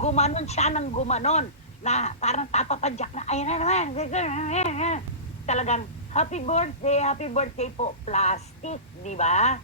gumanon siya ng gumanon na parang tapapadyak na, ayun na naman, talagang happy birthday po, plastic, di ba?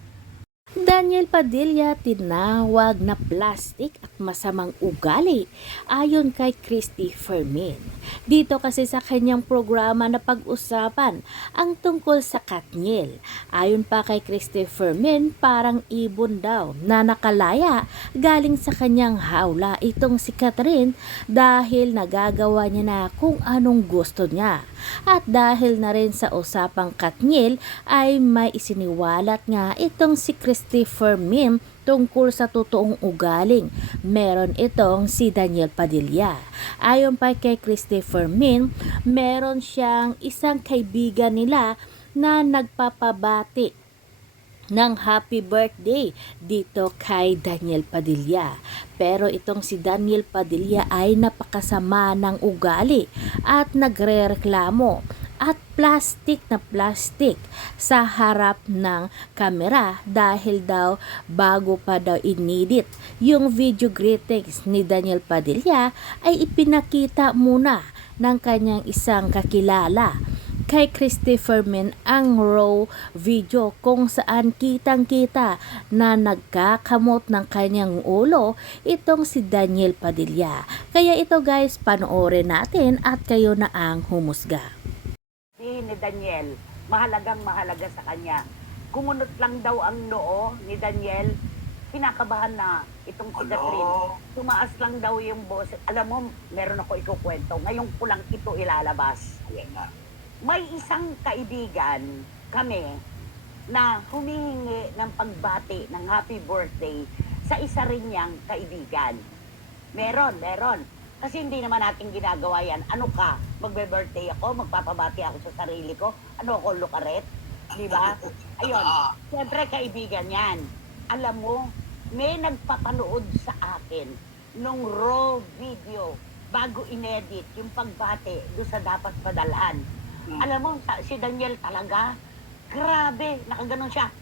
Daniel Padilla tinawag na plastic at masamang ugali ayon kay Christy Fermin. Dito kasi sa kanyang programa na pag-usapan ang tungkol sa Katniel. Ayon pa kay Christy Fermin, parang ibon daw na nakalaya galing sa kanyang hawla itong si Catherine dahil nagagawa niya na kung anong gusto niya. At dahil na rin sa usapang Katniel ay may isiniwalat nga itong si Christopher Mim tungkol sa totoong ugaling. Meron itong si Daniel Padilla. Ayon pa kay Christopher Mim, meron siyang isang kaibigan nila na nagpapabati ng happy birthday dito kay Daniel Padilla. Pero itong si Daniel Padilla ay napakasama ng ugali at nagrereklamo at plastic na plastic sa harap ng kamera dahil daw bago pa daw inedit yung video greetings ni Daniel Padilla ay ipinakita muna ng kanyang isang kakilala kay Christopher Min ang raw video kung saan kitang-kita na nagkakamot ng kanyang ulo itong si Daniel Padilla. Kaya ito guys, panoorin natin at kayo na ang humusga. Ni Daniel, mahalaga sa kanya. Kumunot lang daw ang noo ni Daniel, kinakabahan na itong si Catherine. Tumaas lang daw yung boses. Alam mo, meron ako ikukwento. Ngayon ko lang ito ilalabas. Ayan na. May isang kaibigan kami na humihingi ng pagbati ng happy birthday sa isa rin niyang kaibigan. Meron. Kasi hindi naman natin ginagawa yan. Ano ka? Magbe-birthday ako, magpapabati ako sa sarili ko. Ano ako, lukaret? Di ba? Ayun. Siyempre, kaibigan yan. Alam mo, may nagpapanood sa akin nung raw video bago inedit yung pagbati doon sa dapat padalhan. Alam mo, si Daniel talaga, grabe, nakaganon siya.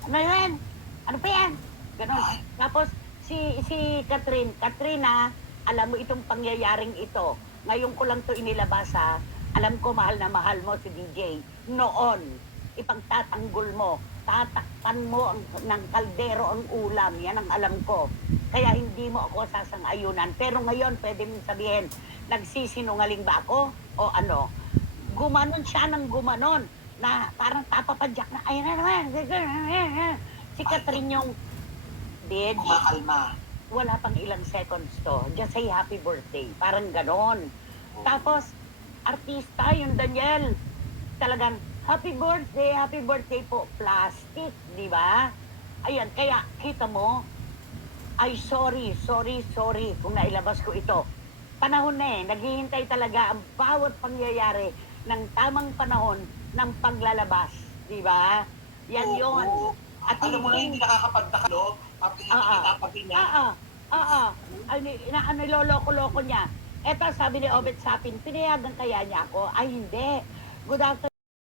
Ano yan? Ano pa yan? Ganon. Tapos, si Katrina, alam mo itong pangyayaring ito. Ngayon ko lang to inilabas ha. Alam ko mahal na mahal mo si DJ. Noon, ipagtatanggol mo, tatakpan mo ng kaldero ang ulam. Yan ang alam ko. Kaya hindi mo ako sasang-ayunan. Pero ngayon, pwede mong sabihin, nagsisinungaling ba ako? O ano? Gumanon siya ng gumanon na parang tapapadyak na, ayun na naman. Si Catherine yung did. Kumakalma. Wala pang ilang seconds to. Just say happy birthday. Parang ganon. Tapos, artista yung Daniel. Talagang, happy birthday po. Plastic, di ba? Ayan, kaya kita mo, ay sorry kung nailabas ko ito. Panahon na naghihintay talaga ang bawat pangyayari ng tamang panahon ng paglalabas, di ba? Yan yun. At alam mo na hindi nakakapagdakalo at hindi nakapagin niya. Niloloko-loko niya. Eto, sabi ni Obet Sapin, pinayagan kaya niya ako? Ay, hindi. Good afternoon.